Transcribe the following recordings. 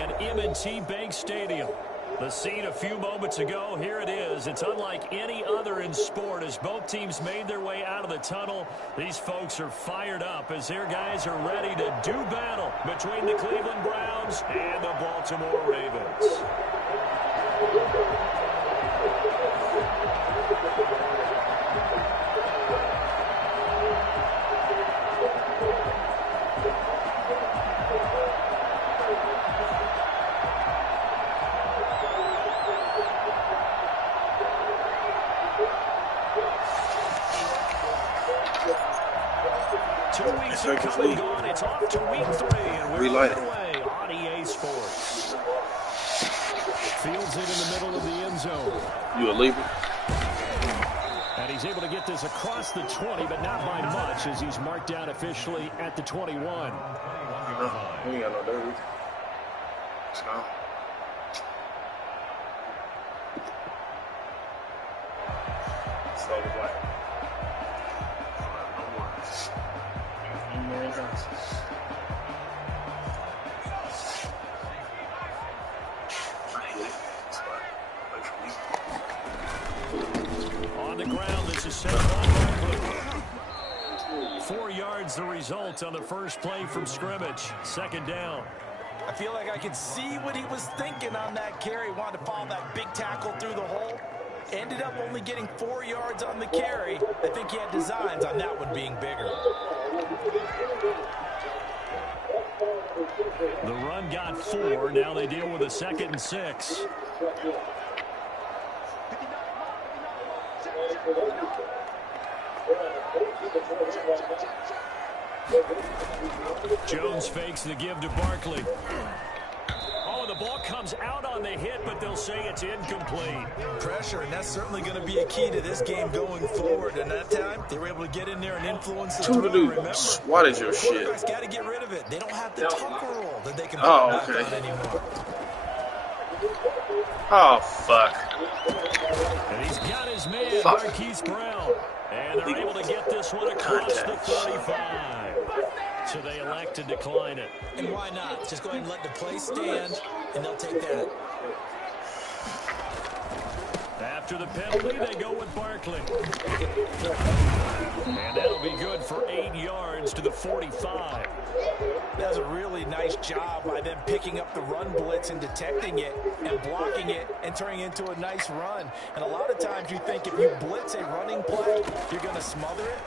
and M&T Bank Stadium. The scene a few moments ago, here it is. It's unlike any other in sport as both teams made their way out of the tunnel. These folks are fired up as their guys are ready to do battle between the Cleveland Browns and the Baltimore Ravens. 2 weeks are come and gone. It's off to week 3, and we're underway on EA Sports. Fields it in the middle of the end zone. You a leaver? And he's able to get this across the 20, but not by much as he's marked down officially at the 21. No, we ain't got no derby. Let's go. So like, on the ground, this is set. 4 yards the result on the first play from scrimmage. Second down. I feel like I could see what he was thinking on that carry. Wanted to follow that big tackle through the hole. Ended up only getting 4 yards on the carry. I think he had designs on that one being bigger. The run got 4. Now they deal with a 2nd and 6. Jones fakes the give to Barkley. Oh, the ball comes out on the hit, but they'll say it's incomplete. Pressure, and that's certainly going to be a key to this game going forward. And that time, they were able to get in there and influence the throw. Remember, what is your shit? Quarterback's got to get rid of it. They don't have the tucker roll that they can back on anymore. Oh, fuck. And he's got his man, Marquise Brown. And they're able to get this one across the 35. So they elect to decline it. And why not? Just go ahead and let the play stand, and they'll take that. After the penalty, they go with Barkley. And that'll be good for 8 yards to the 45. That was a really nice job by them picking up the run blitz and detecting it and blocking it and turning it into a nice run. And a lot of times you think if you blitz a running play, you're going to smother it.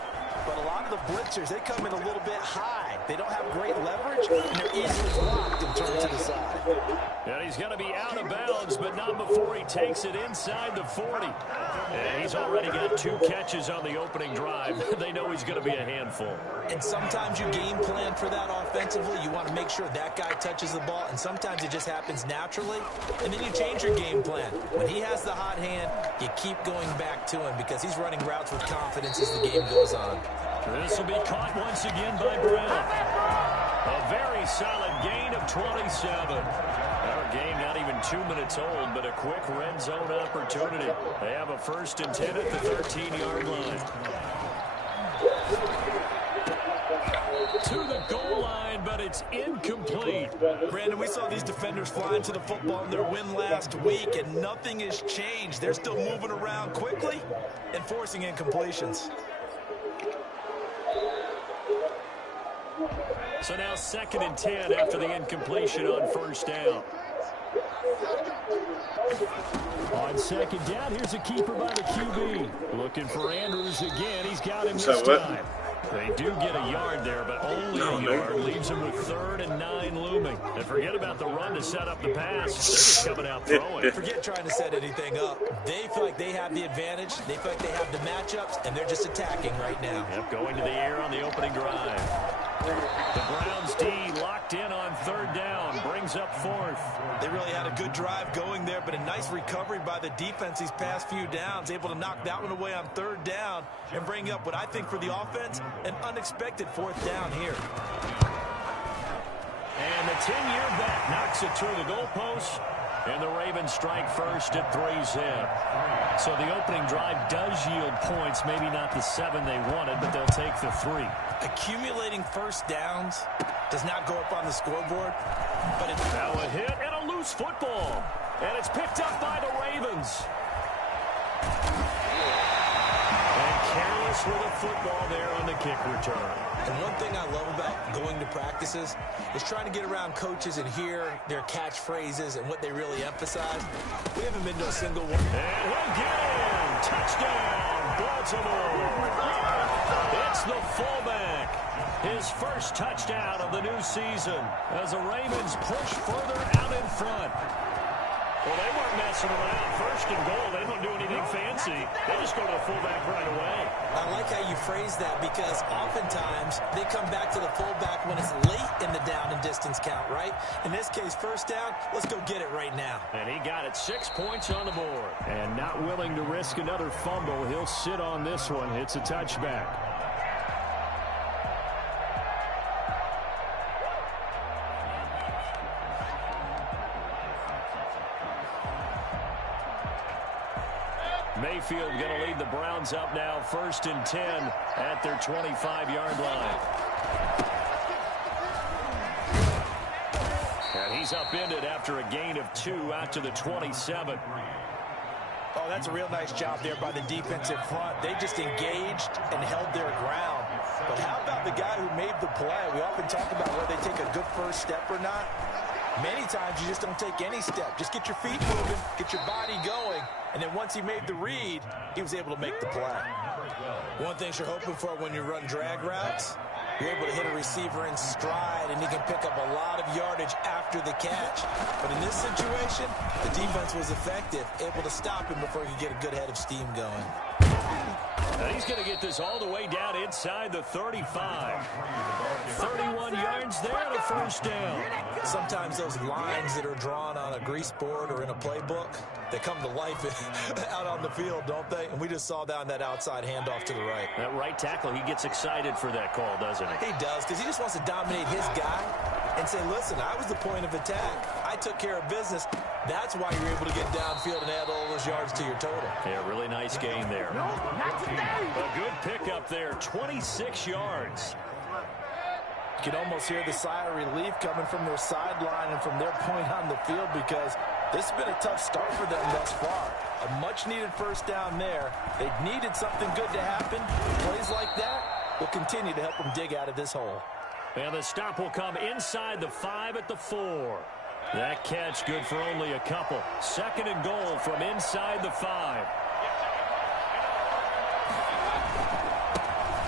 But a lot of the blitzers, they come in a little bit high. They don't have great leverage, and they're easily blocked and turned to the side. And he's going to be out of bounds, but not before he takes it inside the 40. And he's already got 2 catches on the opening drive. They know he's going to be a handful. And sometimes you game plan for that offensively. You want to make sure that guy touches the ball, and sometimes it just happens naturally. And then you change your game plan. When he has the hot hand, you keep going back to him because he's running routes with confidence as the game goes on. This will be caught once again by Brown. A very solid gain of 27. Our game not even 2 minutes old, but a quick red zone opportunity. They have a 1st and 10 at the 13-yard line. To the goal line, but it's incomplete. Brandon, we saw these defenders flying to the football in their win last week, and nothing has changed. They're still moving around quickly and forcing incompletions. So now 2nd and 10 after the incompletion on 1st down. On 2nd down, here's a keeper by the QB. Looking for Andrews again. He's got him this time. They do get a yard there, but only a yard. Leaves him with 3rd and 9 looming. And forget about the run to set up the pass. They're just coming out throwing. Forget trying to set anything up. They feel like they have the advantage. They feel like they have the matchups, and they're just attacking right now. Yep, going to the air on the opening drive. The Browns D locked in on 3rd down. Brings up 4th. They really had a good drive going there, but a nice recovery by the defense these past few downs. Able to knock that one away on 3rd down and bring up what I think for the offense, an unexpected 4th down here. And the 10-year bet knocks it through the goalpost. And the Ravens strike first at 3-zip. So the opening drive does yield points. Maybe not the 7 they wanted, but they'll take the 3. Accumulating 1st downs does not go up on the scoreboard. But it's now a hit and football. And it's picked up by the Ravens. And careless with a football there on the kick return. And one thing I love about going to practices is trying to get around coaches and hear their catchphrases and what they really emphasize. We haven't been to a single one. And he'll get in. Touchdown, Baltimore. It's the fullback. His first touchdown of the new season as the Ravens push further out in front. Well, they weren't messing around. First and goal, they don't do anything fancy. They just go to the fullback right away. I like how you phrase that because oftentimes they come back to the fullback when it's late in the down and distance count, right? In this case, first down, let's go get it right now. And he got it 6 points on the board. And not willing to risk another fumble, he'll sit on this one. It's a touchback. Mayfield going to lead the Browns up now, 1st and 10 at their 25-yard line. And he's upended after a gain of 2 out to the 27. Oh, that's a real nice job there by the defensive front. They just engaged and held their ground. But how about the guy who made the play? We often talk about whether they take a good first step or not. Many times you just don't take any step. Just get your feet moving, get your body going, and then once he made the read, he was able to make the play. One thing you're hoping for when you run drag routes, you're able to hit a receiver in stride, and he can pick up a lot of yardage after the catch. But in this situation, the defense was effective, able to stop him before he could get a good head of steam going. And he's going to get this all the way down inside the 35. 31 yards there and a first down. Sometimes those lines that are drawn on a grease board or in a playbook, they come to life out on the field, don't they? And we just saw down that outside handoff to the right. That right tackle, he gets excited for that call, doesn't he? He does, because he just wants to dominate his guy and say, listen, I was the point of attack. I took care of business. That's why you're able to get downfield and add all those yards to your total. Yeah, really nice gain there. A good pickup there, 26 yards. You can almost hear the sigh of relief coming from their sideline and from their point on the field because this has been a tough start for them thus far. A much-needed first down there. They needed something good to happen. Plays like that will continue to help them dig out of this hole. And the stop will come inside the 5 at the 4. That catch good for only a couple. 2nd and goal from inside the 5.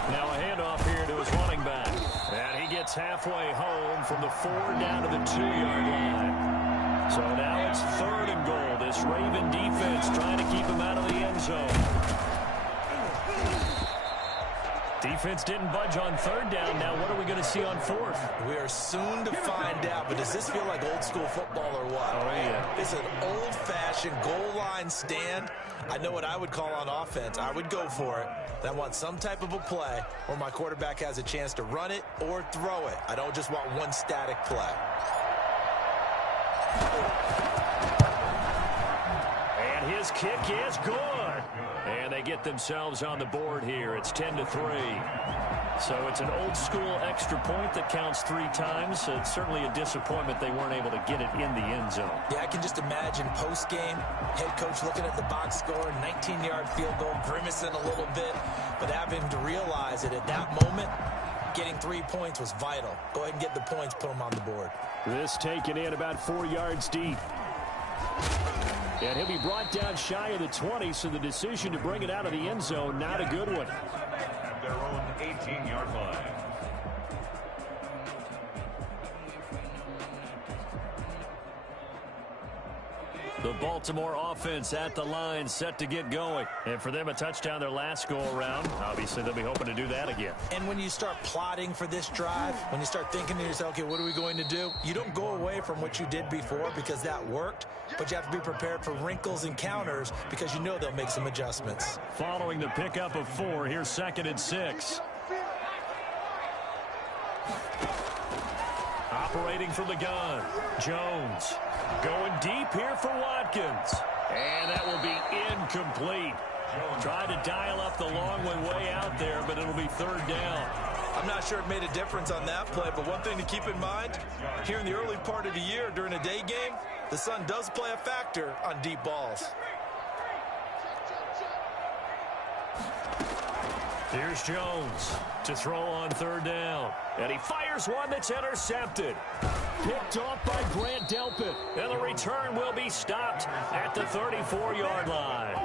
Now a handoff here to his running back. And he gets halfway home from the 4 down to the 2-yard line. So now it's 3rd and goal. This Raven defense trying to keep him out of the end zone. Defense didn't budge on 3rd down. Now what are we going to see on 4th? We are soon to find out, but does this feel like old school football or what? Oh, yeah. It's an old-fashioned goal line stand. I know what I would call on offense. I would go for it. And I want some type of a play where my quarterback has a chance to run it or throw it. I don't just want one static play. And his kick is good. And they get themselves on the board here. It's 10-3. So it's an old-school extra point that counts 3 times. So it's certainly a disappointment they weren't able to get it in the end zone. Yeah, I can just imagine post-game, head coach looking at the box score, 19-yard field goal, grimacing a little bit, but having to realize that at that moment, getting 3 points was vital. Go ahead and get the points, put them on the board. This taken in about 4 yards deep. And he'll be brought down shy of the 20, so the decision to bring it out of the end zone, not a good one. At their own 18-yard line. The Baltimore offense at the line, set to get going. And for them, a touchdown their last go-around. Obviously, they'll be hoping to do that again. And when you start plotting for this drive, when you start thinking to yourself, okay, what are we going to do? You don't go away from what you did before because that worked, but you have to be prepared for wrinkles and counters because you know they'll make some adjustments. Following the pickup of 4, here's 2nd and 6. Operating from the gun, Jones. Going deep here for Watkins. And that will be incomplete. Tried to dial up the long one way out there, but it'll be 3rd down. I'm not sure it made a difference on that play, but one thing to keep in mind, here in the early part of the year during a day game, the sun does play a factor on deep balls. Here's Jones to throw on third down. And he fires one that's intercepted. Picked off by Grant Delpit. And the return will be stopped at the 34-yard line.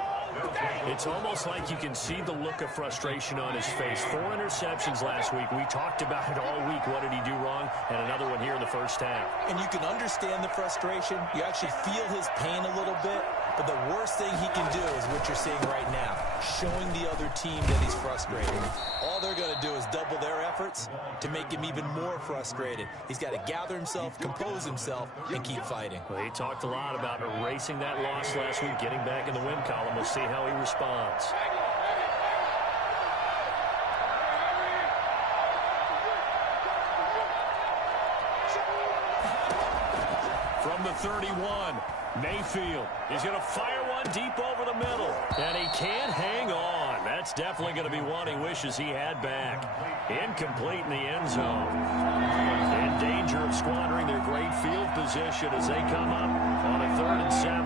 It's almost like you can see the look of frustration on his face. 4 interceptions last week. We talked about it all week. What did he do wrong? And another one here in the first half. And you can understand the frustration. You actually feel his pain a little bit. But the worst thing he can do is what you're seeing right now, showing the other team that he's frustrated. All they're going to do is double their efforts to make him even more frustrated. He's got to gather himself, compose himself, and keep fighting. Well, he talked a lot about erasing that loss last week, getting back in the win column. We'll see how he responds. From the 31, Mayfield is going to fire one deep over the middle. And he can't hang on. That's definitely going to be one he wishes he had back. Incomplete in the end zone. In danger of squandering their great field position as they come up on a 3rd and 7.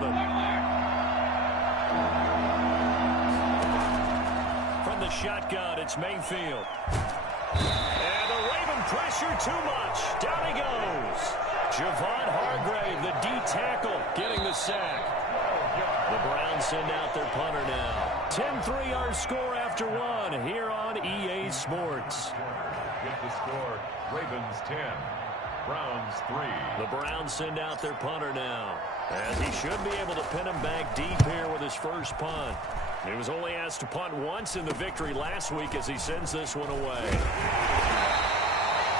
From the shotgun, it's Mayfield. And the Raven pressure too much. Down he goes. Javon Hargrave, the D tackle, getting the sack. The Browns send out their punter now. 10-3 our score after 1 here on EA Sports. Get the score, Ravens 10, Browns 3. The Browns send out their punter now. And he should be able to pin him back deep here with his first punt. He was only asked to punt once in the victory last week as he sends this one away.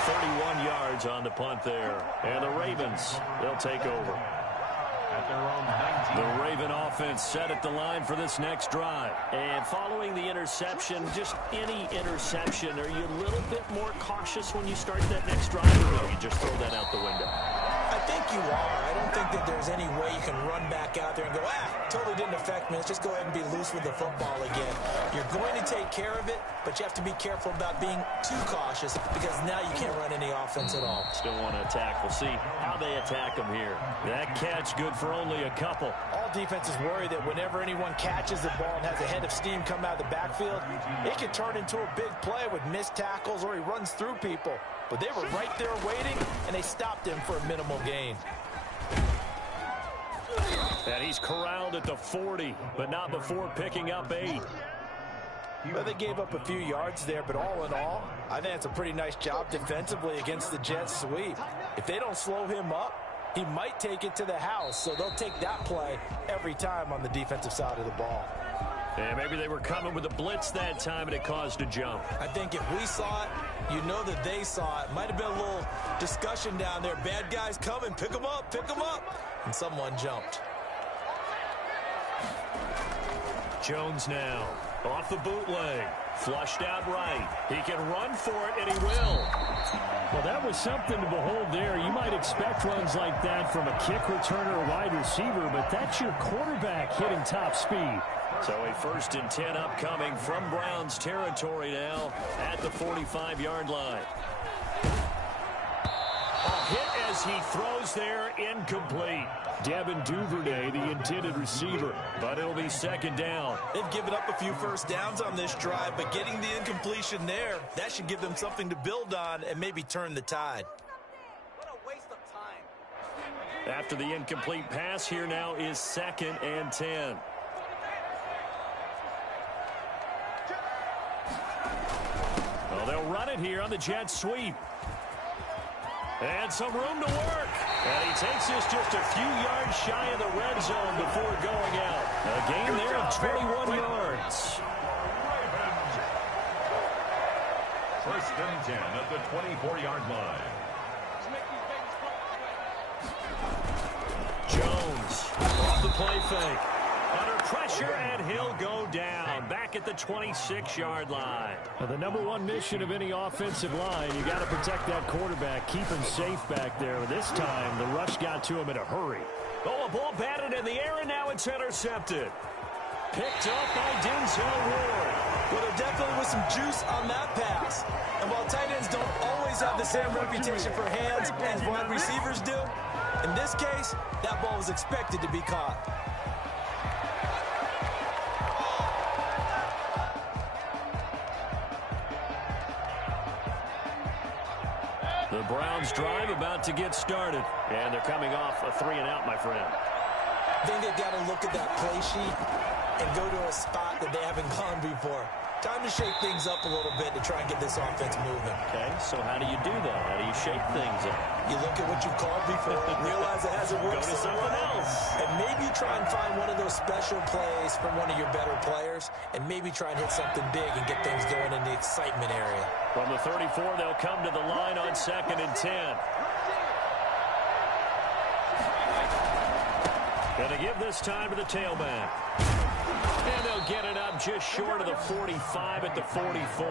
31 yards on the punt there. And the Ravens, they'll take over. At their own 19. The Raven offense set at the line for this next drive. And following the interception, just any interception, are you a little bit more cautious when you start that next drive, or no, you just throw that out the window? I think you are. I don't think that there's any way you can run back out there and go, totally didn't affect me. Let's just go ahead and be loose with the football again. You're going to take care of it, but you have to be careful about being too cautious because now you can't run any offense at all. Still want to attack. We'll see how they attack them here. That catch good for only a couple. All defenses worry that whenever anyone catches the ball and has a head of steam come out of the backfield, it can turn into a big play with missed tackles or he runs through people. But they were right there waiting, and they stopped him for a minimal gain. And he's corralled at the 40, but not before picking up 8. Well, they gave up a few yards there, but all in all, I think it's a pretty nice job defensively against the Jets sweep. If they don't slow him up, he might take it to the house, so they'll take that play every time on the defensive side of the ball. Yeah, maybe they were coming with a blitz that time, and it caused a jump. I think if we saw it, you know that they saw it. Might have been a little discussion down there. Bad guys coming. Pick them up. Pick them up. And someone jumped. Jones now off the bootleg. Flushed out right. He can run for it, and he will. Well, that was something to behold there. You might expect runs like that from a kick returner or wide receiver, but that's your quarterback hitting top speed. So a 1st and 10 upcoming from Browns territory now at the 45-yard line. A hit as he throws there, incomplete. Devin Duvernay, the intended receiver, but it'll be 2nd down. They've given up a few first downs on this drive, but getting the incompletion there, that should give them something to build on and maybe turn the tide. What a waste of time. After the incomplete pass, here now is 2nd and 10. Well, they'll run it here on the jet sweep. And some room to work. And he takes this just a few yards shy of the red zone before going out. A gain there of 21 yards. 1st and 10 at the 24-yard line. Jones off the play fake. Under pressure, and he'll go down. Back at the 26-yard line. Now, the number one mission of any offensive line, you got to protect that quarterback, keep him safe back there. This time, the rush got to him in a hurry. Oh, a ball batted in the air, and now it's intercepted. Picked up by Denzel Ward. Well, there definitely was some juice on that pass. And while tight ends don't always have the same reputation for hands as wide receivers do, in this case, that ball was expected to be caught. The Browns drive about to get started. And they're coming off a 3-and-out, my friend. I think they've got to look at that play sheet and go to a spot that they haven't gone before. Time to shake things up a little bit to try and get this offense moving. Okay, so how do you do that? How do you shake things up? You look at what you've called before, realize it hasn't worked. Go to something else. And maybe try and find one of those special plays from one of your better players, and maybe try and hit something big and get things going in the excitement area. From the 34, they'll come to the line on 2nd and 10. Gonna give this time to the tailback. And they'll get it up just short of the 45 at the 44.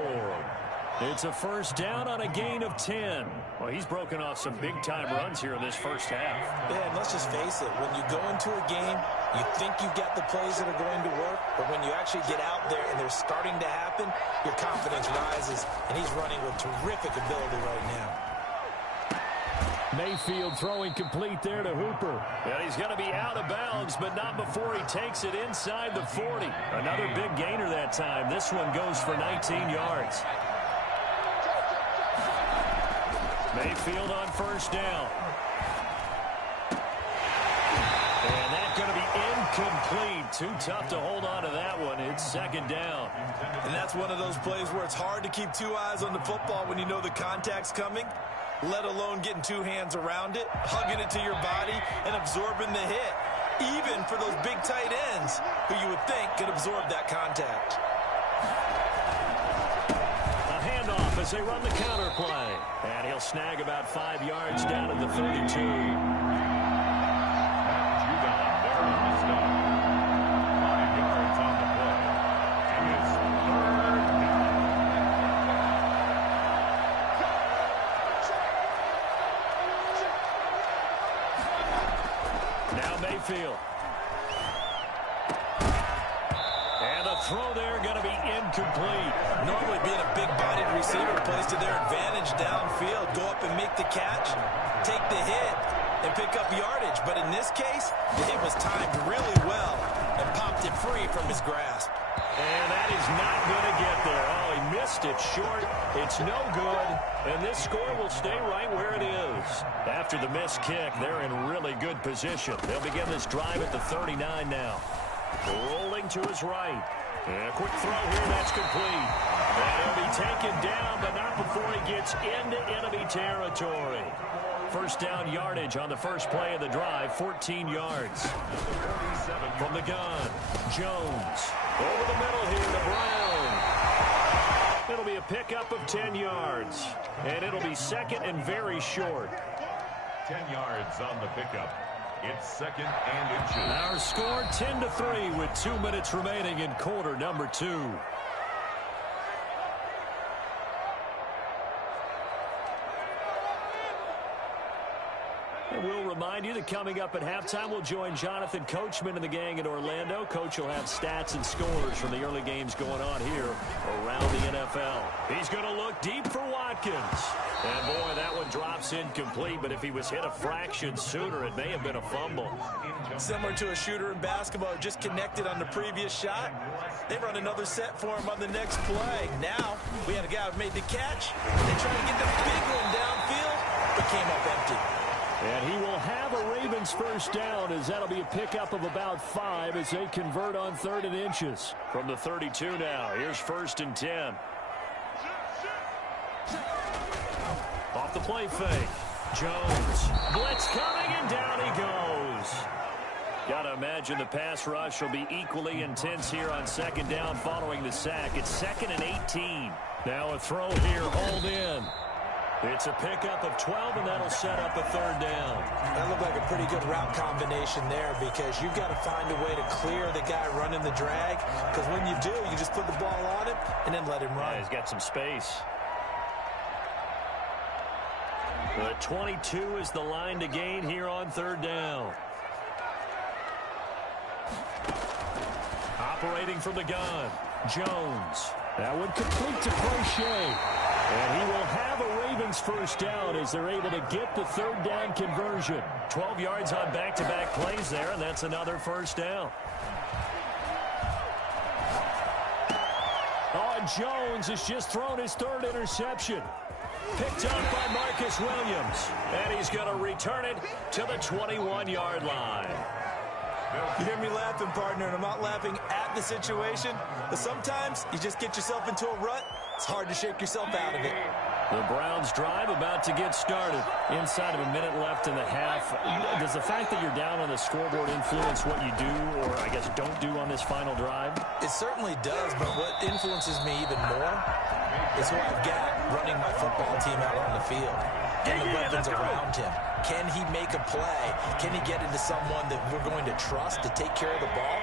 It's a first down on a gain of 10. Well, he's broken off some big-time runs here in this first half. Yeah, and let's just face it. When you go into a game, you think you've got the plays that are going to work, but when you actually get out there and they're starting to happen, your confidence rises, and he's running with terrific ability right now. Mayfield throwing complete there to Hooper. And he's going to be out of bounds, but not before he takes it inside the 40. Another big gainer that time. This one goes for 19 yards. Mayfield on first down. And that's going to be incomplete. Too tough to hold on to that one. It's 2nd down. And that's one of those plays where it's hard to keep two eyes on the football when you know the contact's coming, let alone getting two hands around it, hugging it to your body, and absorbing the hit, even for those big tight ends who you would think could absorb that contact. A handoff as they run the counter play. And he'll snag about 5 yards down at the 32. Mayfield. And the throw there going to be incomplete. Normally being a big-bodied receiver plays to their advantage downfield. Go up and make the catch, take the hit, and pick up yardage. But in this case, the hit was timed really well and popped it free from his grasp. And that is not going to get there. Oh, he missed it short. It's no good. And this score will stay right where it is. After the missed kick, they're in really good position. They'll begin this drive at the 39 now. Rolling to his right. And a quick throw here, that's complete. And he'll be taken down, but not before he gets into enemy territory. First down yardage on the first play of the drive, 14 yards. From the gun, Jones. Over the middle here to Brown. It'll be a pickup of 10 yards. And it'll be 2nd and very short. 10 yards on the pickup. It's 2nd and inches. Our score 10-3 with 2 minutes remaining in quarter number 2. And we'll remind you that coming up at halftime, we'll join Jonathan Coachman and the gang in Orlando. Coach will have stats and scores from the early games going on here around the NFL. He's going to look deep for Watkins. And, boy, that one drops incomplete, but if he was hit a fraction sooner, it may have been a fumble. Similar to a shooter in basketball who just connected on the previous shot. They run another set for him on the next play. Now, we had a guy who made the catch. They tried to get the big one downfield, but came up empty. And he will have a Ravens first down, as that'll be a pickup of about 5 as they convert on 3rd and inches. From the 32 now, here's 1st and 10. Off the play fake. Jones. Blitz coming, and down he goes. Got to imagine the pass rush will be equally intense here on 2nd down following the sack. It's 2nd and 18. Now a throw here, hauled in. It's a pickup of 12, and that'll set up a 3rd down. That looked like a pretty good route combination there, because you've got to find a way to clear the guy running the drag, because when you do, you just put the ball on him and then let him run. Yeah, he's got some space. The 22 is the line to gain here on 3rd down. Operating from the gun, Jones. That one complete to Crochet. And he will have a Ravens first down as they're able to get the third down conversion. 12 yards on back-to-back plays there, and that's another first down. Oh, Jones has just thrown his third interception. Picked up by Marcus Williams. And he's going to return it to the 21-yard line. You hear me laughing, partner, and I'm not laughing at the situation, but sometimes you just get yourself into a rut. It's hard to shake yourself out of it. The Browns drive about to get started. Inside of a minute left in the half. Does the fact that you're down on the scoreboard influence what you do, or I guess don't do on this final drive? It certainly does, but what influences me even more is who I've got running my football team out on the field and the weapons around him. Can he make a play? Can he get into someone that we're going to trust to take care of the ball?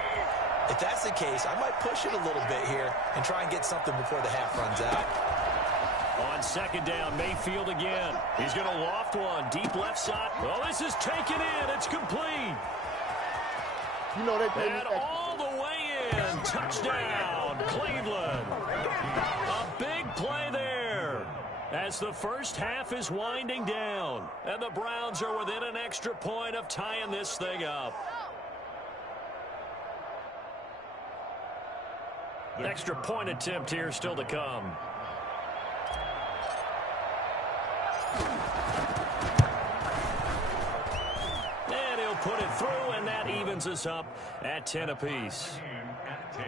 If that's the case, I might push it a little bit here and try and get something before the half runs out. On second down, Mayfield again. He's going to loft one. Deep left side. Well, this is taken in. It's complete. You know they and all the way in. Touchdown, Cleveland. A big play there as the first half is winding down. And the Browns are within an extra point of tying this thing up. Extra point attempt here still to come. And he'll put it through, and that evens us up at 10 apiece. At 10.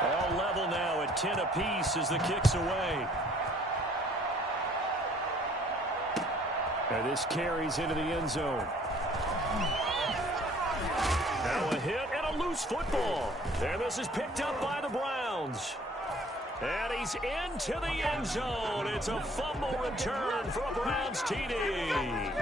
All level now at 10 apiece as the kick's away. And this carries into the end zone. Now a hit and a loose football. And this is picked up by the Browns. And he's into the end zone. It's a fumble return for a Browns TD.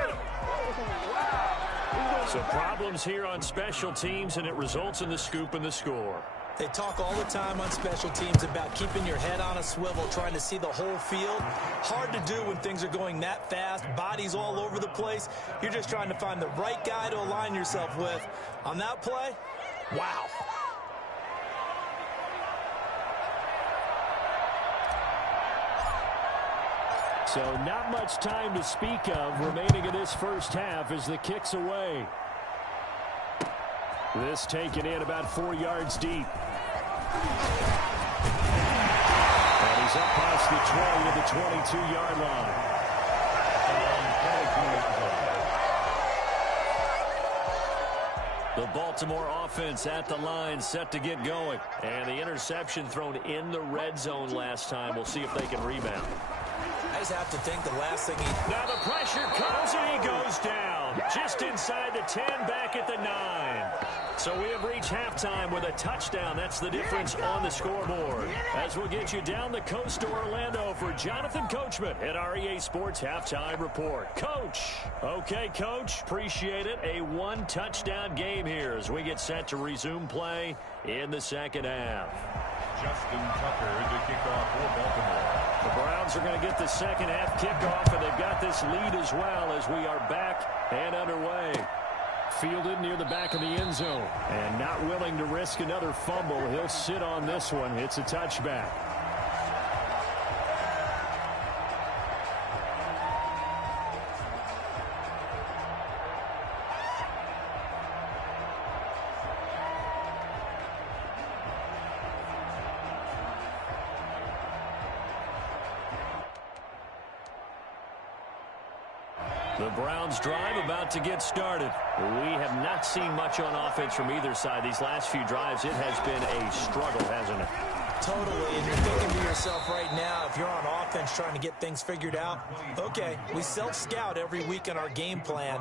So problems here on special teams, and it results in the scoop and the score. They talk all the time on special teams about keeping your head on a swivel, trying to see the whole field. Hard to do when things are going that fast, bodies all over the place. You're just trying to find the right guy to align yourself with. On that play, wow. So not much time to speak of remaining in this first half as the kick's away. This taken in about 4 yards deep. And he's up past the 20 to the 22-yard line. The Baltimore offense at the line set to get going. And the interception thrown in the red zone last time. We'll see if they can rebound. I just have to think the last thing Now the pressure comes and he goes down. Just inside the 10, back at the 9. So we have reached halftime with a touchdown. That's the difference on the scoreboard. As we'll get you down the coast to Orlando for Jonathan Coachman at REA Sports Halftime Report. Coach. Okay, Coach. Appreciate it. A one-touchdown game here as we get set to resume play in the second half. Justin Tucker to kick off for Baltimore. The Browns are going to get the second half kickoff, and they've got this lead as well as we are back and underway. Fielded near the back of the end zone, and not willing to risk another fumble. He'll sit on this one. It's a touchback. The Browns drive about to get started. We have not seen much on offense from either side. These last few drives, it has been a struggle, hasn't it? Totally, and you're thinking to yourself right now, if you're on offense trying to get things figured out, okay, we self-scout every week in our game plan.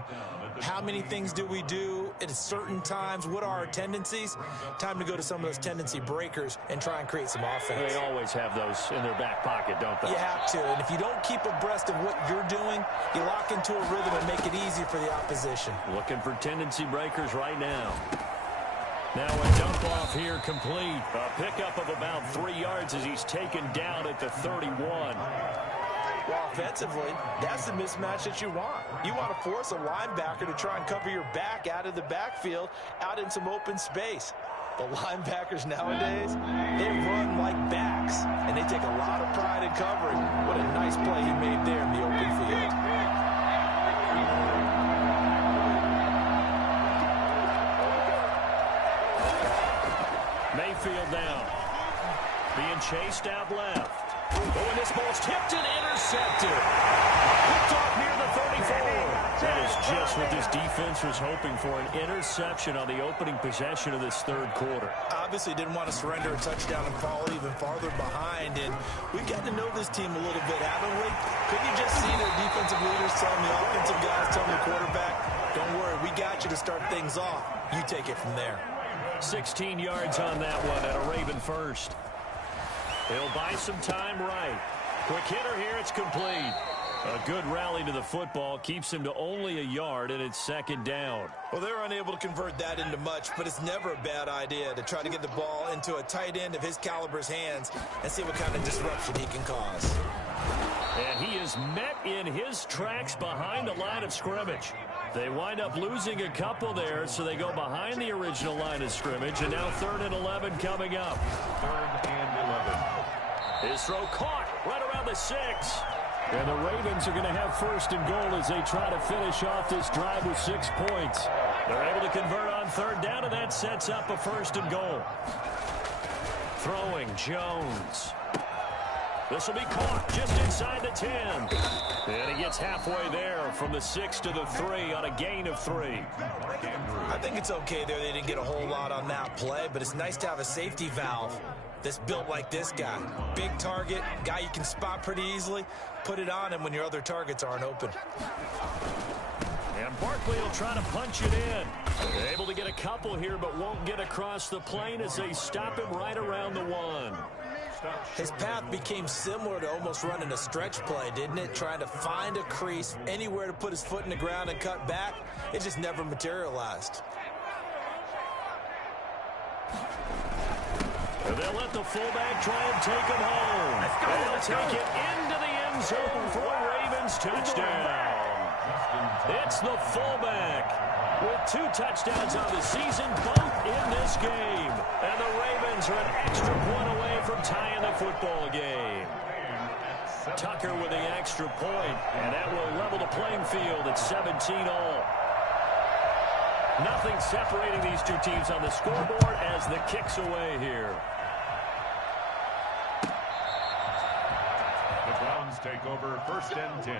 How many things do we do at certain times? What are our tendencies? Time to go to some of those tendency breakers and try and create some offense. They always have those in their back pocket, don't they? You have to, and if you don't keep abreast of what you're doing, you lock into a rhythm and make it easy for the opposition. Looking for tendency breakers right now. Now a dump off here complete. A pickup of about 3 yards as he's taken down at the 31. Well, offensively, that's the mismatch that you want. You want to force a linebacker to try and cover your back out of the backfield, out in some open space. The linebackers nowadays, they run like backs, and they take a lot of pride in covering. What a nice play he made there in the open field. Mayfield down. Being chased out left. Oh, and this ball's tipped and intercepted. Picked off near the 34. That is just what this defense was hoping for, an interception on the opening possession of this third quarter. Obviously didn't want to surrender a touchdown and fall even farther behind, and we've got to know this team a little bit, haven't we? Couldn't you just see their defensive leaders telling the offensive guys, telling the quarterback, don't worry, we got you to start things off. You take it from there. 16 yards on that one at a Raven first. He'll buy some time right. Quick hitter here, it's complete. A good rally to the football keeps him to only a yard, and it's second down. Well, they're unable to convert that into much, but it's never a bad idea to try to get the ball into a tight end of his caliber's hands and see what kind of disruption he can cause. And he is met in his tracks behind the line of scrimmage. They wind up losing a couple there, so they go behind the original line of scrimmage, and now 3rd and 11 coming up. 3rd and 11. His throw caught right around the 6. And the Ravens are going to have 1st and goal as they try to finish off this drive with 6 points. They're able to convert on 3rd down, and that sets up a 1st and goal. Throwing Jones. This will be caught just inside the 10. And he gets halfway there from the 6 to the 3 on a gain of 3. I think it's okay there. They didn't get a whole lot on that play, but it's nice to have a safety valve that's built like this guy. Big target, guy you can spot pretty easily. Put it on him when your other targets aren't open. And Barkley will try to punch it in. They're able to get a couple here, but won't get across the plane as they stop him right around the 1. His path became similar to almost running a stretch play, didn't it? Trying to find a crease, anywhere to put his foot in the ground and cut back. It just never materialized. And they'll let the fullback try and take him home. They'll take it into the end zone for a Ravens touchdown. It's the fullback with 2 touchdowns on the season, both in this game. And the Ravens are an extra point away from tying the football game. Tucker with the extra point, and that will level the playing field at 17-all. Nothing separating these two teams on the scoreboard as the kick's away here. The Browns take over 1st and 10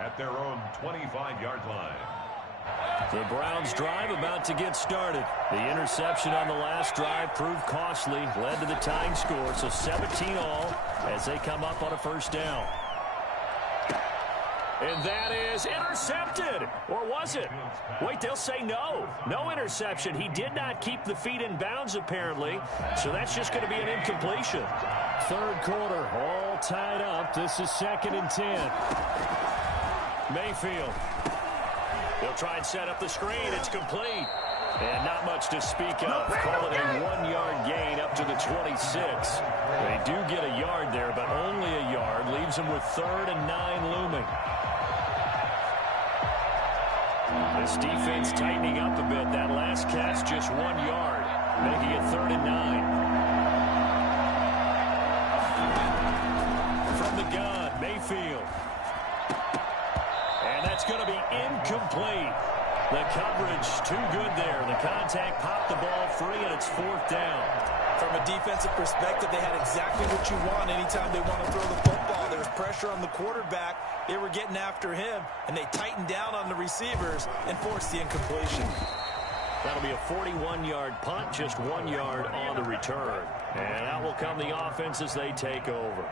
at their own 25-yard line. The Browns drive about to get started. The interception on the last drive proved costly, led to the tying score, so 17-all as they come up on a 1st down. And that is intercepted. Or was it? Wait, they'll say no. No interception. He did not keep the feet in bounds, apparently, so that's just going to be an incompletion. 3rd quarter, all tied up. This is 2nd and 10. Mayfield. They'll try and set up the screen. It's complete. And not much to speak of. Call it a 1-yard gain up to the 26. They do get a yard there, but only a yard. Leaves them with 3rd and 9 looming. This defense tightening up a bit. That last catch just 1 yard, making it 3rd and 9. From the gun, Mayfield. And that's going to be incomplete. The coverage too good there. The contact popped the ball free, and it's 4th down. From a defensive perspective, they had exactly what you want anytime they want to throw the football. There was pressure on the quarterback. They were getting after him, and they tightened down on the receivers and forced the incompletion. That'll be a 41-yard punt, just 1 yard on the return. And out will come the offense as they take over.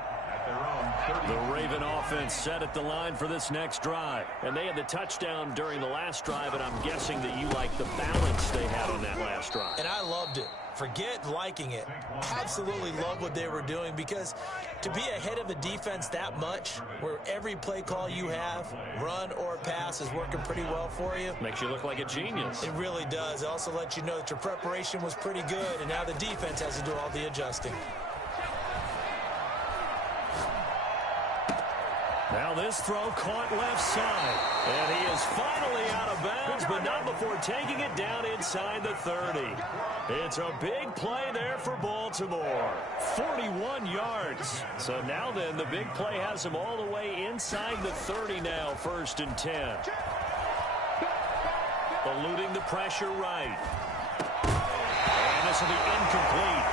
at their own 30. The Raven offense set at the line for this next drive. And they had the touchdown during the last drive, and I'm guessing that you like the balance they had on that last drive. And I loved it. Forget liking it. Absolutely love what they were doing, because to be ahead of a defense that much, where every play call you have, run or pass, is working pretty well for you. Makes you look like a genius. It really does. It also lets you know that your preparation was pretty good, and now the defense has to do all the adjusting. Now this throw caught left side. And he is finally out of bounds, but not before taking it down inside the 30. It's a big play there for Baltimore. 41 yards. So now then, the big play has him all the way inside the 30 now, 1st and 10. Eluding the pressure right. And this will be incomplete.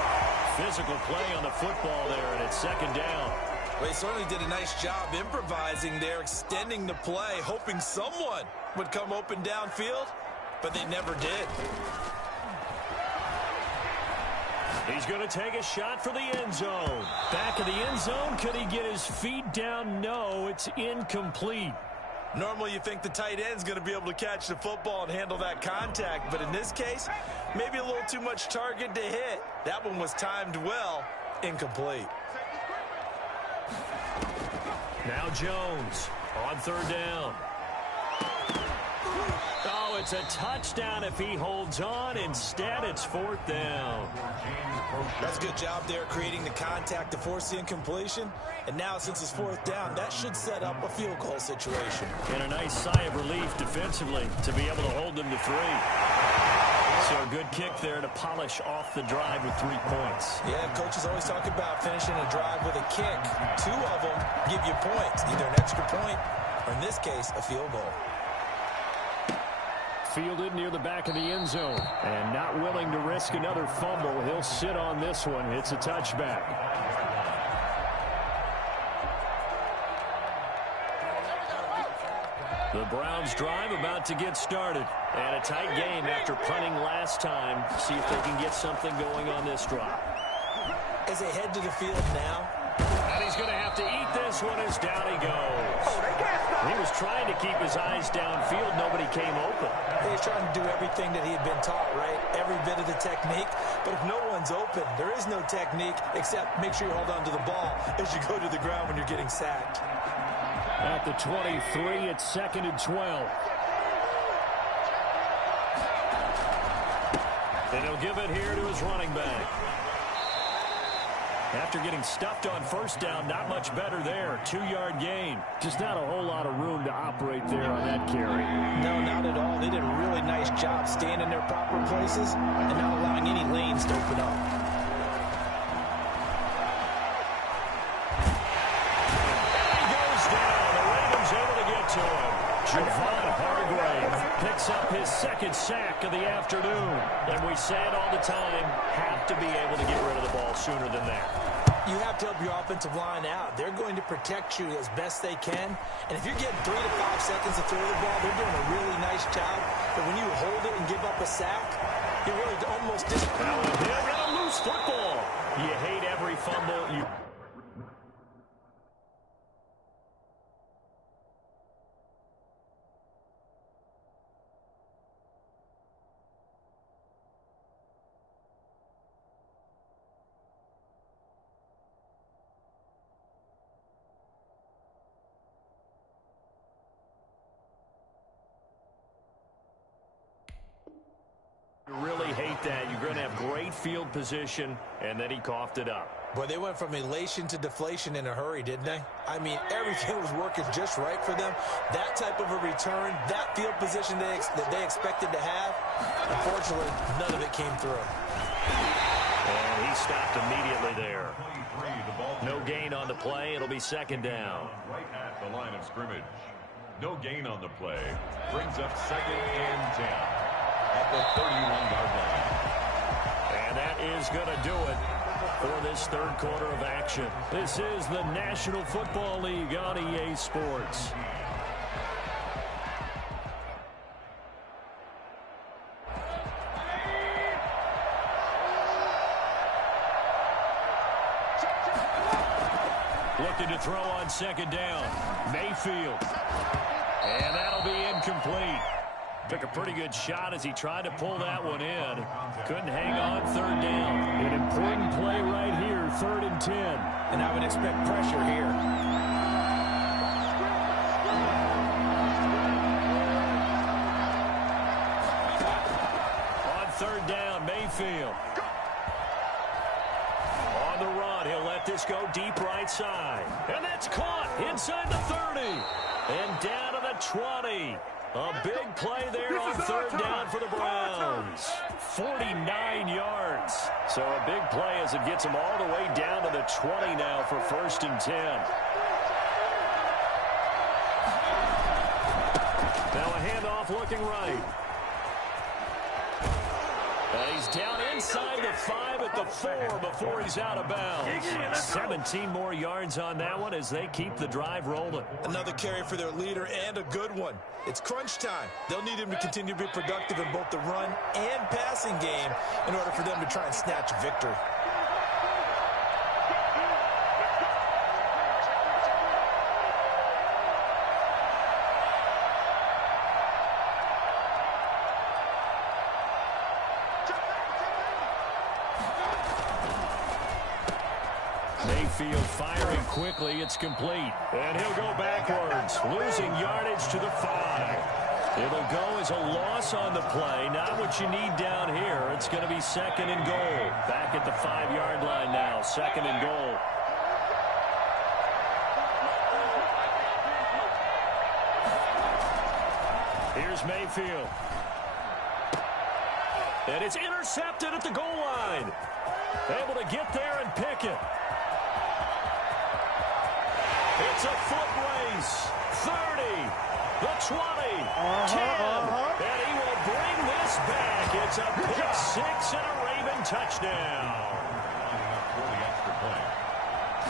Physical play on the football there, and it's 2nd down. Well, he certainly did a nice job improvising there, extending the play, hoping someone would come open downfield, but they never did. He's going to take a shot for the end zone. Back of the end zone. Could he get his feet down? No, it's incomplete. Normally you think the tight end's going to be able to catch the football and handle that contact, but in this case, maybe a little too much target to hit. That one was timed well, incomplete. Now Jones on 3rd down. Oh, it's a touchdown if he holds on. Instead, it's 4th down. That's a good job there creating the contact to force the incompletion. And now, since it's 4th down, that should set up a field goal situation. And a nice sigh of relief defensively to be able to hold them to 3. So a good kick there to polish off the drive with 3 points. Yeah, coaches always talk about finishing a drive with a kick. 2 of them give you points, either an extra point or, in this case, a field goal. Fielded near the back of the end zone. And not willing to risk another fumble. He'll sit on this one. It's a touchback. The Browns drive about to get started. And a tight game after punting last time. See if they can get something going on this drive. As they head to the field now. And he's going to have to eat this one as down he goes. He was trying to keep his eyes downfield. Nobody came open. He was trying to do everything that he had been taught, right? Every bit of the technique. But if no one's open, there is no technique except make sure you hold on to the ball as you go to the ground when you're getting sacked. At the 23, it's 2nd and 12. And he'll give it here to his running back. After getting stuffed on 1st down, not much better there. 2-yard gain. Just not a whole lot of room to operate there on that carry. No, not at all. They did a really nice job staying in their proper places and not allowing any lanes to open up. Javon Hargrave picks up his 2nd sack of the afternoon. And we say it all the time, have to be able to get rid of the ball sooner than that. You have to help your offensive line out. They're going to protect you as best they can. And if you're getting 3 to 5 seconds to throw the ball, they're doing a really nice job. But when you hold it and give up a sack, you really almost Now with him and a loose football. You hate every fumble. You really hate that. You're going to have great field position, and then he coughed it up. Boy, they went from elation to deflation in a hurry, didn't they? I mean, everything was working just right for them. That type of a return, that field position that they expected to have, unfortunately, none of it came through. And he stopped immediately there. No gain on the play. It'll be 2nd down. Right at the line of scrimmage. No gain on the play. Brings up 2nd and 10. At the 31-yard line. And that is going to do it for this 3rd quarter of action. This is the National Football League on EA Sports. Looking to throw on second down. Mayfield. And that'll be incomplete. Took a pretty good shot as he tried to pull that one in. Couldn't hang on third down. An important play right here, 3rd and 10. And I would expect pressure here. On 3rd down, Mayfield. On the run, he'll let this go deep right side. And that's caught inside the 30. And down to the 20. A big play there on 3rd down for the Browns. 49 yards. So a big play as it gets them all the way down to the 20 now for 1st and 10. Now a handoff looking right. And he's down inside the 5 at the 4 before he's out of bounds. 17 more yards on that one as they keep the drive rolling. Another carry for their leader and a good one. It's crunch time. They'll need him to continue to be productive in both the run and passing game in order for them to try and snatch victory. Mayfield firing quickly. It's complete. And he'll go backwards, losing yardage to the 5. It'll go as a loss on the play. Not what you need down here. It's going to be 2nd and goal. Back at the 5-yard line now. 2nd and goal. Here's Mayfield. And it's intercepted at the goal line. Able to get there and pick it. It's a foot race. 30, the 20, 10, and he will bring this back. It's a pick 6 and a Raven touchdown.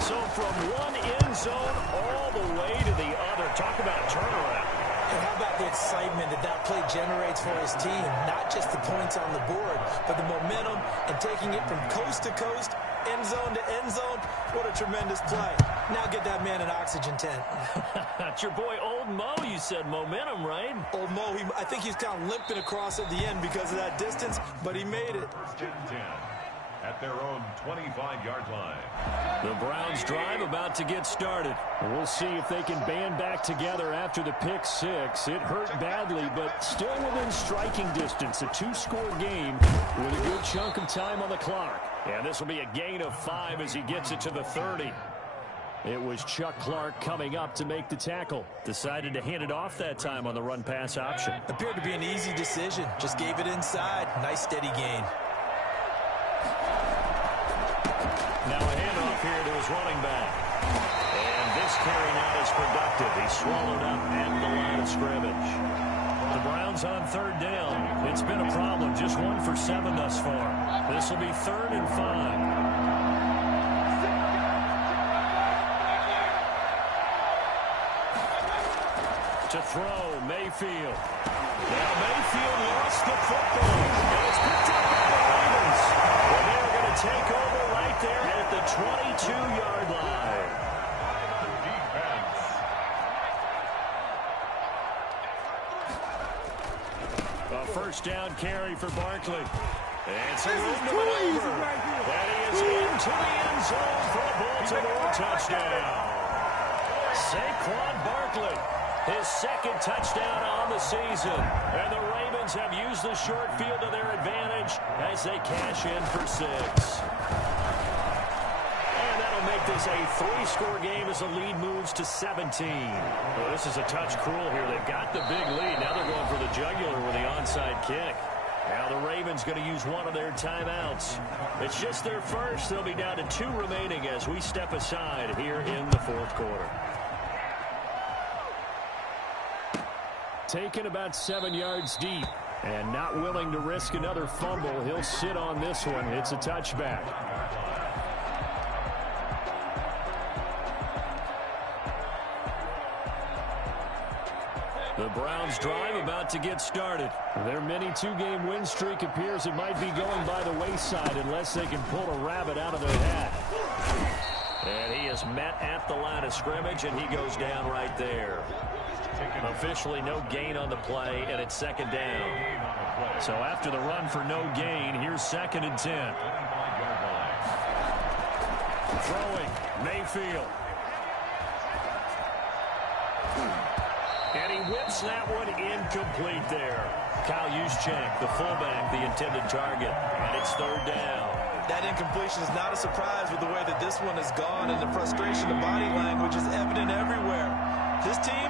So from one end zone all the way to the other. Talk about a turnaround. And how about the excitement that that play generates for his team? Not just the points on the board, but the momentum and taking it from coast to coast, end zone to end zone. What a tremendous play. Now get that man an oxygen tent. That's your boy Old Mo. You said momentum, right? Old Mo, I think he's kind of limping across at the end because of that distance, but he made it. 10 at their own 25-yard line. The Browns drive about to get started. We'll see if they can band back together after the pick 6. It hurt badly, but still within striking distance. A 2-score game with a good chunk of time on the clock. And this will be a gain of 5 as he gets it to the 30. It was Chuck Clark coming up to make the tackle. Decided to hand it off that time on the run-pass option. Appeared to be an easy decision. Just gave it inside. Nice steady gain. Now a handoff here to his running back. And this carry now is productive. He's swallowed up at the line of scrimmage. The Browns on 3rd down. It's been a problem. Just 1 for 7 thus far. This will be 3rd and 5. To throw, Mayfield. Now Mayfield lost the football. And it's picked up by the Ravens. And they're going to take over right there at the 22-yard line. A 1st down carry for Barkley. And some room to maneuver. And he is into the end zone for a Baltimore touchdown. Saquon Barkley, his 2nd touchdown on the season. And the Ravens have used the short field to their advantage as they cash in for 6. And that'll make this a 3-score game as the lead moves to 17. Well, this is a touch cruel here. They've got the big lead. Now they're going for the jugular with the onside kick. Now the Ravens going to use one of their timeouts. It's just their first. They'll be down to 2 remaining as we step aside here in the 4th quarter. Taken about 7 yards deep and not willing to risk another fumble. He'll sit on this one. It's a touchback. The Browns drive about to get started. Their mini 2-game win streak appears it might be going by the wayside unless they can pull a rabbit out of their hat. And he is met at the line of scrimmage, and he goes down right there. Officially no gain on the play, and it's second down. So after the run for no gain, here's 2nd and 10. Throwing, Mayfield. And he whips that one incomplete there. Kyle Juszczyk, the fullback, the intended target. And it's 3rd down. That incompletion is not a surprise with the way that this one has gone, and the frustration of body language is evident everywhere. This team,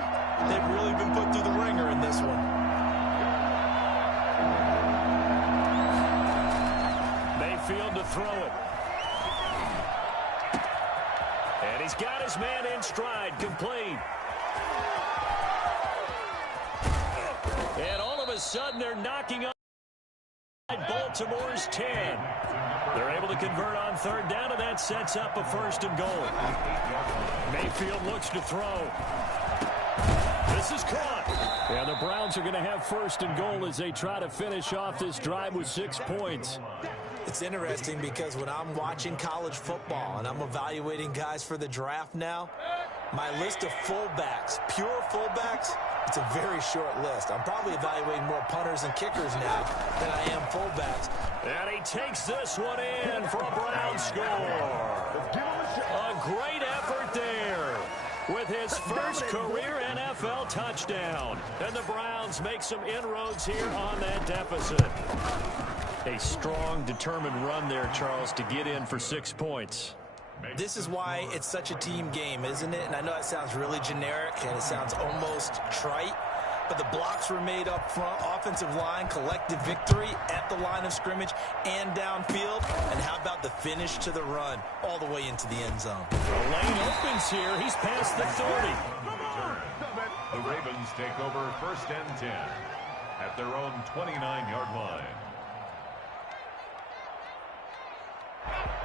they've really been put through the ringer in this one. Mayfield to throw it. And he's got his man in stride, complete. And all of a sudden, they're knocking on Baltimore's 10. They're able to convert on 3rd down, and that sets up a 1st and goal. Mayfield looks to throw. This is caught. And the Browns are going to have 1st and goal as they try to finish off this drive with 6 points. It's interesting because when I'm watching college football and I'm evaluating guys for the draft now, my list of fullbacks, pure fullbacks, it's a very short list. I'm probably evaluating more punters and kickers now than I am fullbacks. And he takes this one in for a Browns score. A great effort there with his first career NFL touchdown. And the Browns make some inroads here on that deficit. A strong, determined run there, Charles, to get in for 6 points. This is why it's such a team game, isn't it? And I know that sounds really generic and it sounds almost trite, but the blocks were made up front, offensive line, collective victory at the line of scrimmage and downfield. And how about the finish to the run all the way into the end zone? The lane opens here. He's past the 30. The Ravens take over 1st and 10 at their own 29-yard line.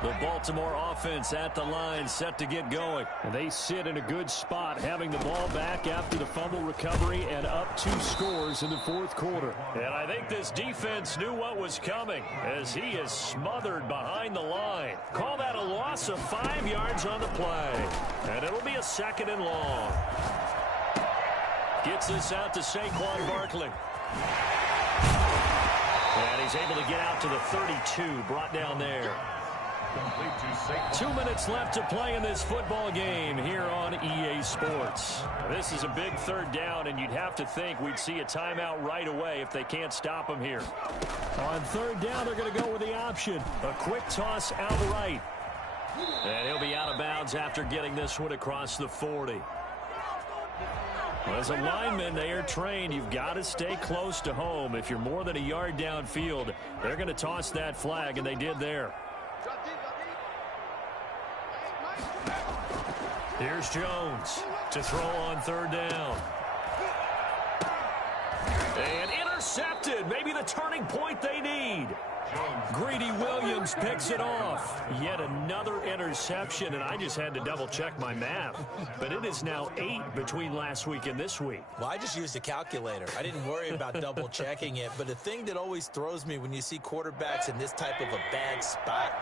The Baltimore offense at the line, set to get going. And they sit in a good spot, having the ball back after the fumble recovery and up 2 scores in the 4th quarter. And I think this defense knew what was coming as he is smothered behind the line. Call that a loss of 5 yards on the play. And it'll be a 2nd and long. Gets this out to Saquon Barkley. And he's able to get out to the 32, brought down there. 2 minutes left to play in this football game here on EA Sports. This is a big 3rd down, and you'd have to think we'd see a timeout right away if they can't stop him here. On 3rd down, they're going to go with the option. A quick toss out right. And he'll be out of bounds after getting this one across the 40. As a lineman, they are trained. You've got to stay close to home. If you're more than a yard downfield, they're going to toss that flag, and they did there. Here's Jones to throw on 3rd down. And intercepted. Maybe the turning point they need. Greedy Williams picks it off. Yet another interception, and I just had to double-check my math. But it is now 8 between last week and this week. Well, I just used a calculator. I didn't worry about double-checking it. But the thing that always throws me when you see quarterbacks in this type of a bad spot,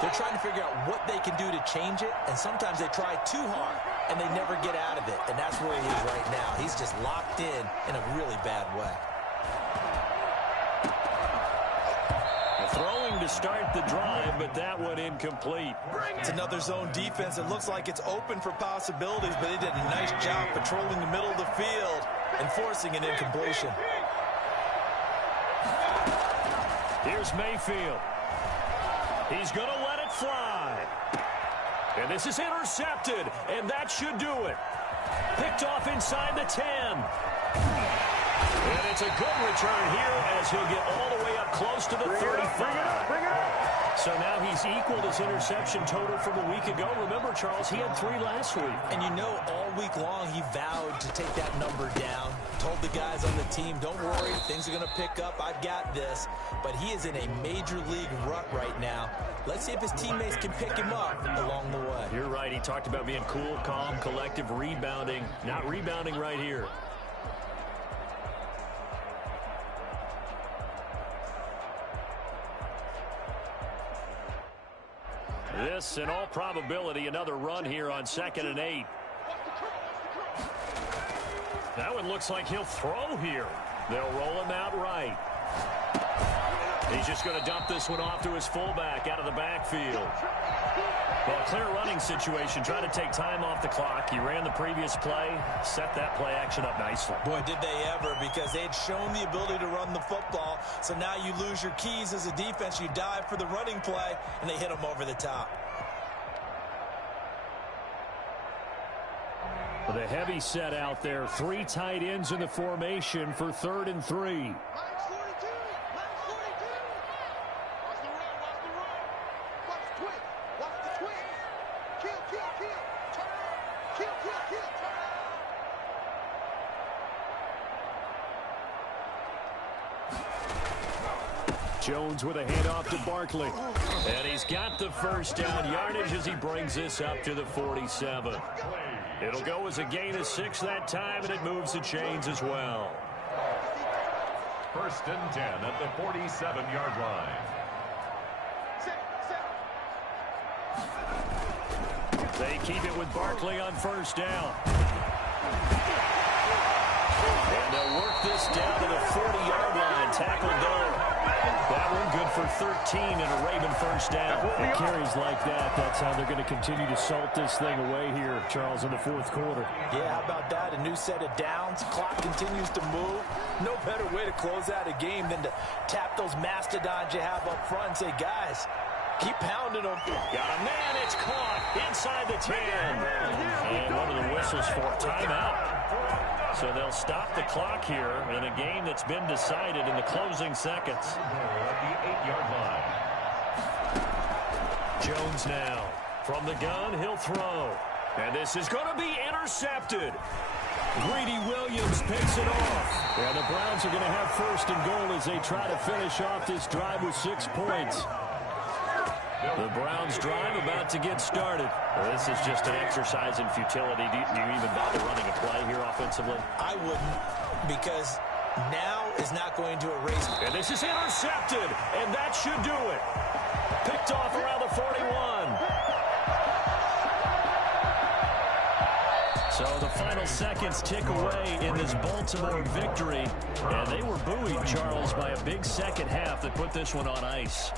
they're trying to figure out what they can do to change it, and sometimes they try too hard, and they never get out of it. And that's where he is right now. He's just locked in a really bad way. Throwing to start the drive, but that one incomplete. It's another zone defense. It looks like it's open for possibilities, but they did a nice job patrolling the middle of the field and forcing an incompletion. Here's Mayfield. He's going to let it fly. And this is intercepted, and that should do it. Picked off inside the 10. And it's a good return here as he'll get all the way up close to the 35. So now he's equaled his interception total from a week ago. Remember, Charles, he had 3 last week. And you know, all week long he vowed to take that number down. Told the guys on the team, don't worry, things are going to pick up. I've got this. But he is in a major league rut right now. Let's see if his teammates can pick him up along the way. You're right. He talked about being cool, calm, collective, rebounding. Not rebounding right here. This, in all probability, another run here on 2nd and 8. That one looks like he'll throw here. They'll roll him out right. He's just going to dump this one off to his fullback out of the backfield. Well, clear running situation. Trying to take time off the clock. He ran the previous play, set that play action up nicely. Boy, did they ever, because they'd shown the ability to run the football. So now you lose your keys as a defense. You dive for the running play, and they hit him over the top. With a heavy set out there, 3 tight ends in the formation for 3rd and 3. Jones with a handoff to Barkley. And he's got the first down yardage as he brings this up to the 47. It'll go as a gain of 6 that time, and it moves the chains as well. 1st and 10 at the 47-yard line. They keep it with Barkley on 1st down. And they'll work this down to the 40-yard line. Tackled there. That one good for 13 and a Raven 1st down. It carries like that. That's how they're going to continue to salt this thing away here, Charles, in the 4th quarter. Yeah, how about that? A new set of downs. Clock continues to move. No better way to close out a game than to tap those mastodons you have up front and say, guys, keep pounding them. Got a man. It's caught inside the 10. And one of the whistles for timeout. So they'll stop the clock here in a game that's been decided in the closing seconds. At the 8-yard line. Jones now. From the gun, he'll throw. And this is going to be intercepted. Greedy Williams picks it off. And the Browns are going to have 1st and goal as they try to finish off this drive with 6 points. The Browns drive about to get started. Well, this is just an exercise in futility. Do you even bother running a play here offensively? I wouldn't, because now is not going to erase. And this is intercepted, and that should do it. Picked off around the 41. So the final seconds tick away in this Baltimore victory. And they were buoyed, Charles, by a big second half that put this one on ice.